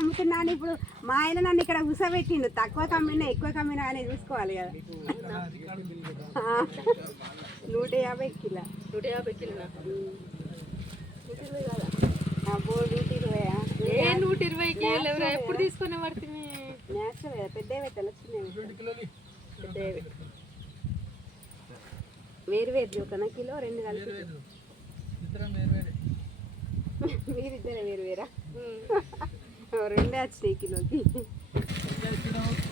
అమ్ముతున్నాను. ఇప్పుడు మా ఆయన నన్ను ఇక్కడ కూసబెట్టిండు. తక్కువ కమ్మినా ఎక్కువ కమ్మినా అని చూసుకోవాలి కదా. నూట యాభై కిలో. నూట యాభై కిలో అబ్బో నూట ఇరవై ఏ నూట ఇరవై కిలో ఎప్పుడు తీసుకునే పడుతుంది నేచురల్ కదా. పెద్దవి వేరు వేరు జోకనా కిలో రెండు కలిపి. మీరిద్దరే వేరు వేరా. వచ్చినాయి కిలోకి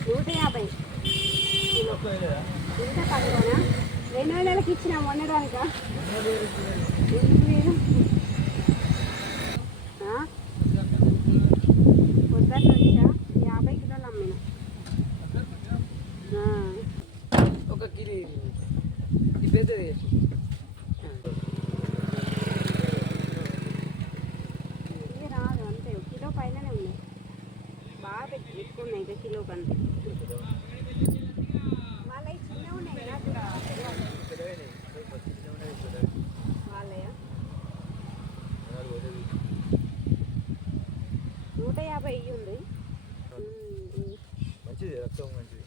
నూట యాభై. కిలో. ఇంత తక్కువనా రెండు వేలకి ఇచ్చిన మొన్నదానిక పొద్దున్న యాభై కిలోలు అమ్మిన. ఒక కిలో పెద్దది ఇది రాదు అంతే ఒక కిలో పైననే ఉన్నాయి బాగా పెట్టి ఎక్కువ ఉన్నాయి ఇంకా కిలో కంటే నూట యాభై ఇయ్యి ఉంది మంచిది రక్తం మంచిది.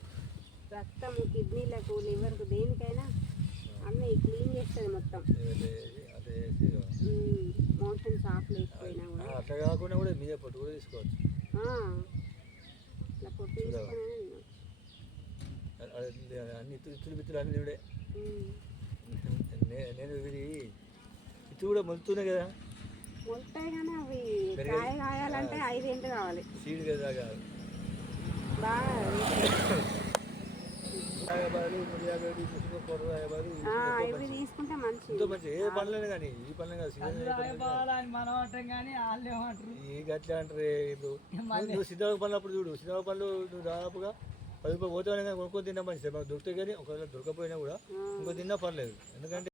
రక్తము కిడ్నీలకు లివర్కు దేనికైనా అన్నీ క్లీన్ చేస్తుంది మొత్తం. మోషన్స్ ఆఫ్ లేకపోయినా కూడా. అట్లా కాకుండా కూడా మీద పట్టు కూడా తీసుకోవచ్చు. ఇట్లా అన్ని ఇత్తులు బిత్తులు అన్ని నే- నేను ఇవి ఇత్తు కూడా మొలుతున్నాయి కదా. మొలతాయి కానీ అవి కాయ కాయాలంటే ఐదేంటి కావాలి. సీడ్ కదా కాదు బాగా మూడు యాభై ఎంతో మంచి ఏ పనులైనా కానీ ఈ పనులు కాదు సీజన్ మనం అంటాం కానీ వాళ్ళు ఏమంటారు? ఈ గట్ల అంటారు ఇప్పుడు నువ్వు- పనులు అప్పుడు చూడు సిద్ధంగా పనులు నువ్వు దాదాపుగా పది రూపాయలు పోతే కానీ కొనుక్కొని తిన్నా మంచిది. దొరికితే కానీ ఒకవేళ దొరకపోయినా కూడా ఇంకో తిన్నా పర్లేదు. ఎందుకంటే